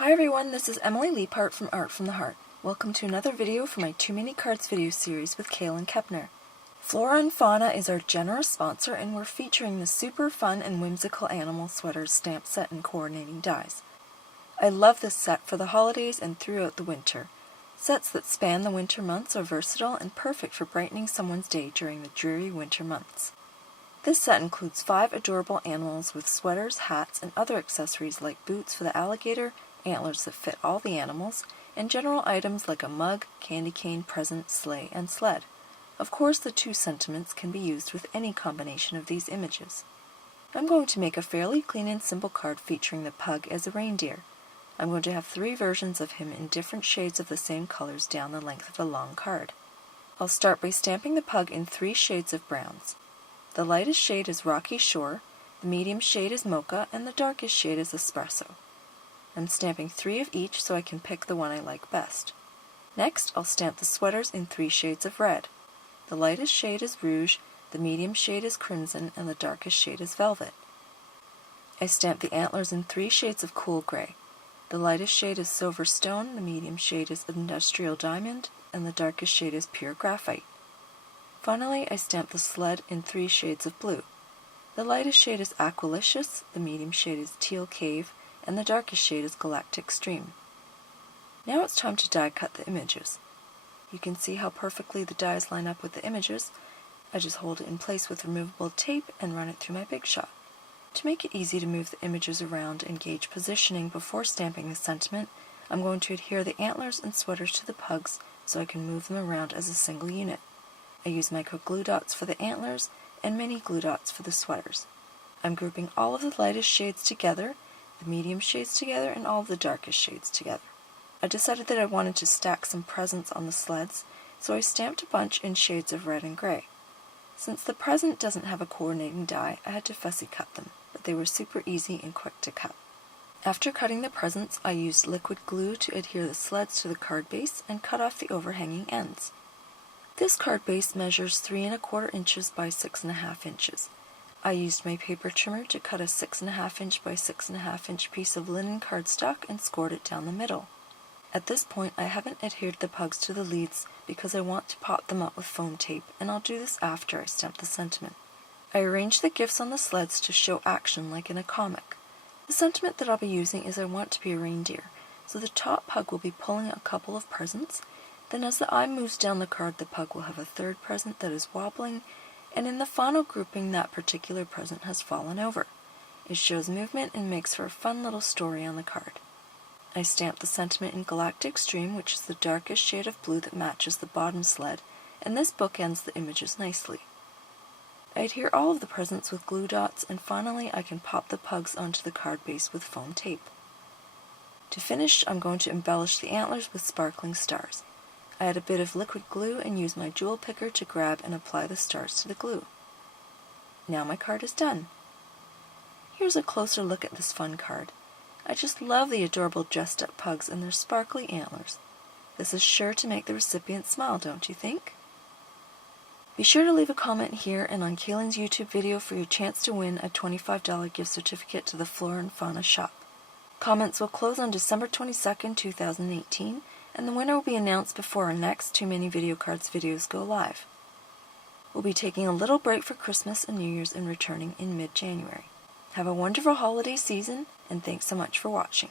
Hi everyone, this is Emily Leiphart from Art from the Heart. Welcome to another video for my Too Many Cards video series with Kale and Kepner. Flora Fauna is our generous sponsor, and we're featuring the super fun and whimsical animal sweaters stamp set and coordinating dies. I love this set for the holidays and throughout the winter. Sets that span the winter months are versatile and perfect for brightening someone's day during the dreary winter months. This set includes 5 adorable animals with sweaters, hats, and other accessories like boots for the alligator, antlers that fit all the animals, and general items like a mug, candy cane, present, sleigh, and sled. Of course, the 2 sentiments can be used with any combination of these images. I'm going to make a fairly clean and simple card featuring the pug as a reindeer. I'm going to have 3 versions of him in different shades of the same colors down the length of a long card. I'll start by stamping the pug in 3 shades of browns. The lightest shade is Rocky Shore, the medium shade is Mocha, and the darkest shade is Espresso. I'm stamping 3 of each so I can pick the one I like best. Next, I'll stamp the sweaters in 3 shades of red. The lightest shade is Rouge, the medium shade is Crimson, and the darkest shade is Velvet. I stamp the antlers in 3 shades of cool gray. The lightest shade is Silver Stone, the medium shade is Industrial Diamond, and the darkest shade is Pure Graphite. Finally, I stamp the sled in 3 shades of blue. The lightest shade is Aqualicious, the medium shade is Teal Cave, and the darkest shade is Galactic Stream. Now it's time to die cut the images. You can see how perfectly the dies line up with the images. I just hold it in place with removable tape and run it through my Big Shot. To make it easy to move the images around and gauge positioning before stamping the sentiment, I'm going to adhere the antlers and sweaters to the pugs so I can move them around as a single unit. I use micro glue dots for the antlers and mini glue dots for the sweaters. I'm grouping all of the lightest shades together, the medium shades together, and all of the darkest shades together. I decided that I wanted to stack some presents on the sleds, so I stamped a bunch in shades of red and gray. Since the present doesn't have a coordinating die, I had to fussy cut them, but they were super easy and quick to cut. After cutting the presents, I used liquid glue to adhere the sleds to the card base and cut off the overhanging ends. This card base measures 3 1/4 inches by 6 1/2 inches. I used my paper trimmer to cut a 6 1/2 inch by 6 1/2 inch piece of linen cardstock and scored it down the middle. At this point, I haven't adhered the pugs to the leads because I want to pop them up with foam tape, and I'll do this after I stamp the sentiment. I arranged the gifts on the sleds to show action like in a comic. The sentiment that I'll be using is I want to be a reindeer, so the top pug will be pulling a couple of presents. Then as the eye moves down the card, the pug will have a 3rd present that is wobbling, and in the final grouping that particular present has fallen over. It shows movement and makes for a fun little story on the card. I stamped the sentiment in Galactic Stream, which is the darkest shade of blue that matches the bottom sled, and this bookends the images nicely. I adhere all of the presents with glue dots, and finally I can pop the pugs onto the card base with foam tape. To finish, I'm going to embellish the antlers with sparkling stars. I add a bit of liquid glue and use my jewel picker to grab and apply the stars to the glue. Now my card is done. Here's a closer look at this fun card. I just love the adorable dressed up pugs and their sparkly antlers. This is sure to make the recipient smile, don't you think? Be sure to leave a comment here and on Kaylin's YouTube video for your chance to win a $25 gift certificate to the Flora Fauna shop. Comments will close on December 22nd, 2018, and the winner will be announced before our next Too Many Video Cards videos go live. We'll be taking a little break for Christmas and New Year's and returning in mid-January. Have a wonderful holiday season, and thanks so much for watching.